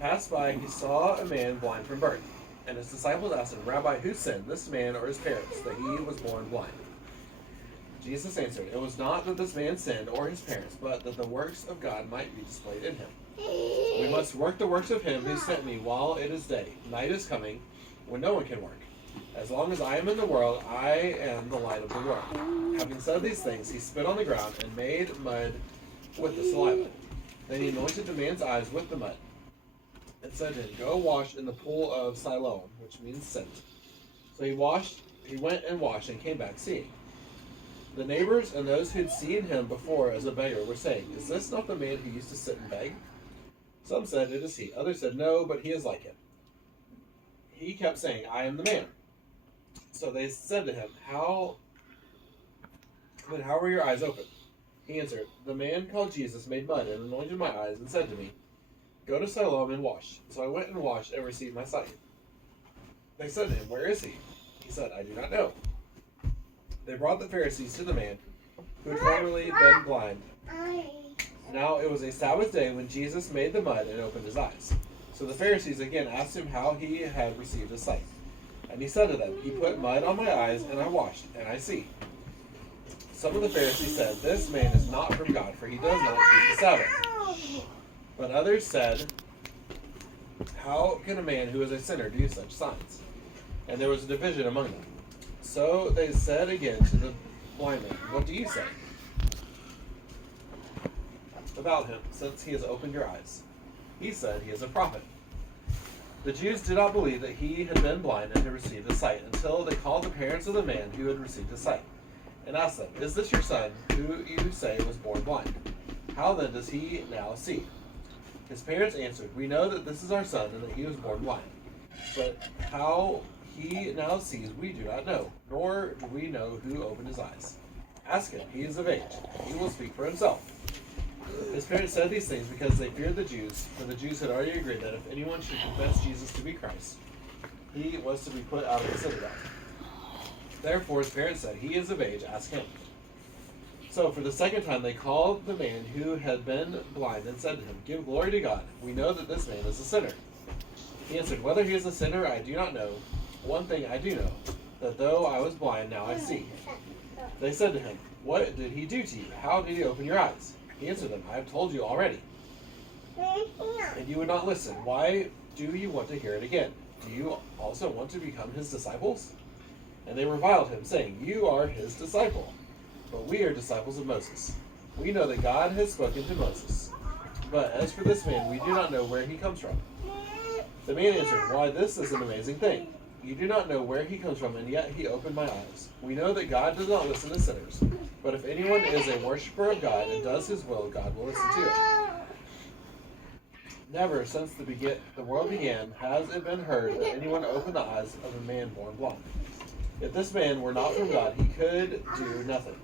passed by, he saw a man blind from birth. And his disciples asked him, Rabbi, who sinned, this man or his parents, that he was born blind? Jesus answered, it was not that this man sinned or his parents, but that the works of God might be displayed in him. We must work the works of him who sent me while it is day. Night is coming when no one can work. As long as I am in the world, I am the light of the world. Having said these things, he spit on the ground and made mud with the saliva. Then he anointed the man's eyes with the mud and said to him, go wash in the pool of Siloam, which means sent. So he went and washed and came back seeing. The neighbors and those who had seen him before as a beggar were saying, is this not the man who used to sit and beg? Some said, it is he. Others said, no, but he is like him. He kept saying, I am the man. So they said to him, how were your eyes open? He answered, the man called Jesus made mud and anointed my eyes and said to me, go to Siloam and wash. So I went and washed and received my sight. They said to him, where is he? He said, I do not know. They brought the Pharisees to the man who had formerly been blind. Now it was a Sabbath day when Jesus made the mud and opened his eyes. So the Pharisees again asked him how he had received his sight. And he said to them, he put mud on my eyes, and I washed, and I see. Some of the Pharisees said, this man is not from God, for he does not keep the Sabbath. But others said, how can a man who is a sinner do such signs? And there was a division among them. So they said again to the blind man, what do you say about him, since he has opened your eyes? He said, he is a prophet. The Jews did not believe that he had been blind and had received his sight, until they called the parents of the man who had received his sight, and asked them, is this your son, who you say was born blind? How then does he now see? His parents answered, we know that this is our son, and that he was born blind. But how he now sees we do not know, nor do we know who opened his eyes. Ask him, he is of age, he will speak for himself. His parents said these things because they feared the Jews, for the Jews had already agreed that if anyone should confess Jesus to be Christ, he was to be put out of the synagogue. Therefore his parents said, he is of age, ask him. So for the second time they called the man who had been blind and said to him, give glory to God. We know that this man is a sinner. He answered, whether he is a sinner I do not know. One thing I do know, that though I was blind, now I see. They said to him, what did he do to you? How did he open your eyes? He answered them, I have told you already, and you would not listen. Why do you want to hear it again? Do you also want to become his disciples? And they reviled him, saying, you are his disciple, but we are disciples of Moses. We know that God has spoken to Moses, but as for this man, we do not know where he comes from. The man answered, why, this is an amazing thing. You do not know where he comes from, and yet he opened my eyes. We know that God does not listen to sinners, but if anyone is a worshiper of God and does his will, God will listen to it. Never since the world began has it been heard that anyone opened the eyes of a man born blind. If this man were not from God, he could do nothing.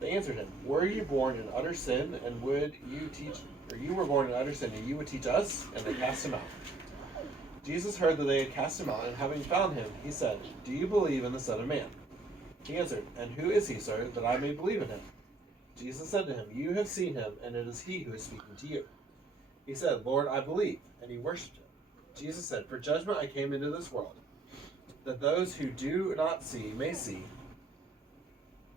They answered him, were you born in utter sin, and would you teach, or you were born in utter sin, and you would teach us? And they cast him out. Jesus heard that they had cast him out, and having found him, he said, do you believe in the Son of Man? He answered, and who is he, sir, that I may believe in him? Jesus said to him, you have seen him, and it is he who is speaking to you. He said, Lord, I believe, and he worshipped him. Jesus said, for judgment I came into this world, that those who do not see may see,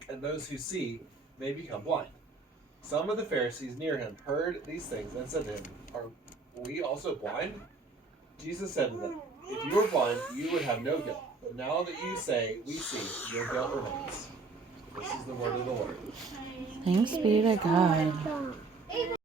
and those who see may become blind. Some of the Pharisees near him heard these things and said to him, are we also blind? Jesus said to them, if you were blind, you would have no guilt. But now that you say, we see, your guilt remains. This is the word of the Lord. Thanks be to God.